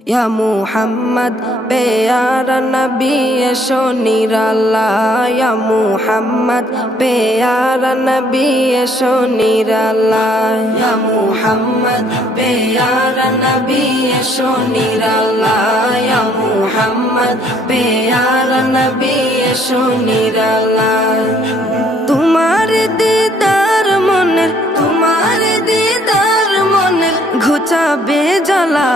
या मुहम्मद प्यारा नबी एशो निराला या मुहम्मद प्यारा नबी एशो निराला या मुहम्मद प्यारा नबी एशो निराला या मुहम्मद प्यारा नबी एशो निराला तुम्हारे दीदार मने घुचाबे জ্বালা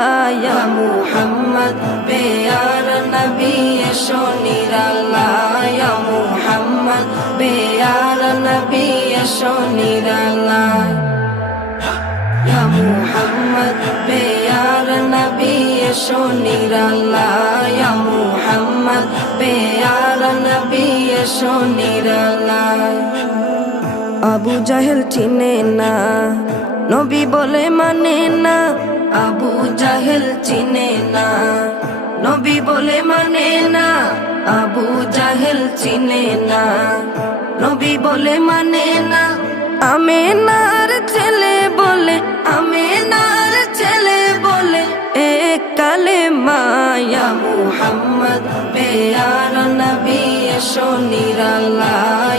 या मुहम्मद प्यारा नबी एशो निराला या मुहम्मद प्यारा नबी एशो निराला या मुहम्मद प्यारा नबी एशो निराला या मुहम्मद प्यारा नबी एशो निराला আবু জাহেল চিনে না নবী বলে মানে না আবু জাহেল চিনে না নবী বলে মানে না আবু জাহেল চিনে না নবী বলে মানে না আমেনার ছেলে বলে এক কালেমা ইয়া মুহাম্মদ প্যারা নবী এশো নিরালা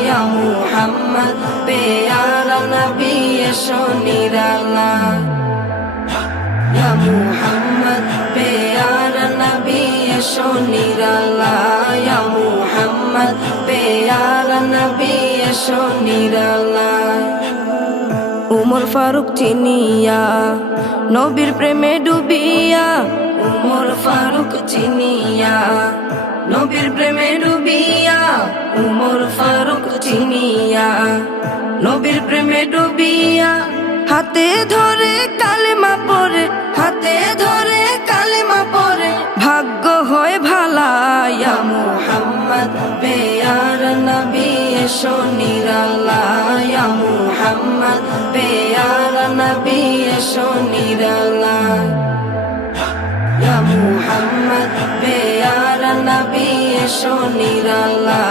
ইয়া মুহাম্মদ প্যারা নবী এশো নিরালা ইয়া মুহাম্মদ প্যারা নবী এশো নিরালা ইয়া মুহাম্মদ প্যারা নবী এশো নিরালা উমর ফারুক চিনিয়া নবীর প্রেমে ডুবিয়া উমর ফারুক চিনিয়া নবীর প্রেমে ডুবিয়া উমর ফারুক চিনিয়া নবীর প্রেমে ডুবিয়া হাতে ধরে কালেমা পড়ে ভাগ্য হয় ভালা ইয়া মুহাম্মদ প্যারা নবী এশো নিরালা ইয়া মুহাম্মদ প্যারা নবী এশো নিরালা ইয়া মুহাম্মদ প্যারা নবী এশো নিরালা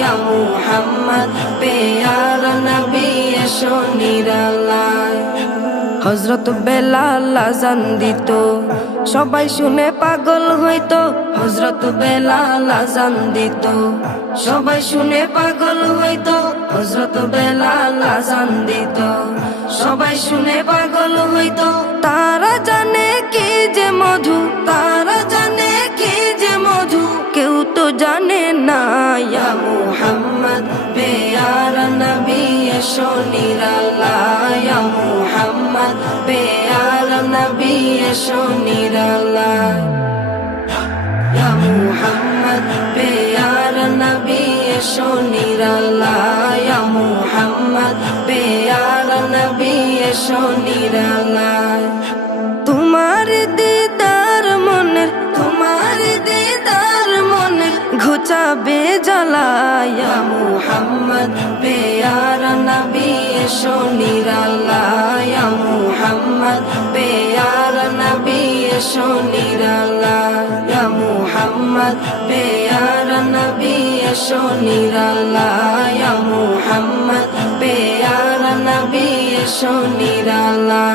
ইয়া মুহাম্মদ প্যারা নবী এশো নিরালা হযরত বেলাল আযান দিত সবাই শুনে পাগল হইতো হযরত বেলাল আযান দিত সবাই শুনে পাগল হইতো হযরত বেলাল আযান দিত সবাই শুনে পাগল হইতো তারা জানে কি যে মধু কেউ তো জানে না ইয়া মুহাম্মদ প্যারা নবী এশো নিরালা ইয়া মুহাম্মদ প্যারা নবী এশো নিরালা ইয়া মুহাম্মদ প্যারা নবী এশো নিরালা ইয়া মুহাম্মদ প্যারা নবী এশো নিরালা তোমার দিদার মনের ঘুচাবে জ্বালা ইয়া মুহাম্মদ প্যারা নবী এশো নিরালা ইয়া মুহাম্মদ প্যারা নবী এশো নিরালা ইয়া মুহাম্মদ প্যারা নবী এশো নিরালা ইয়া মুহাম্মদ প্যারা নবী এশো নিরালা।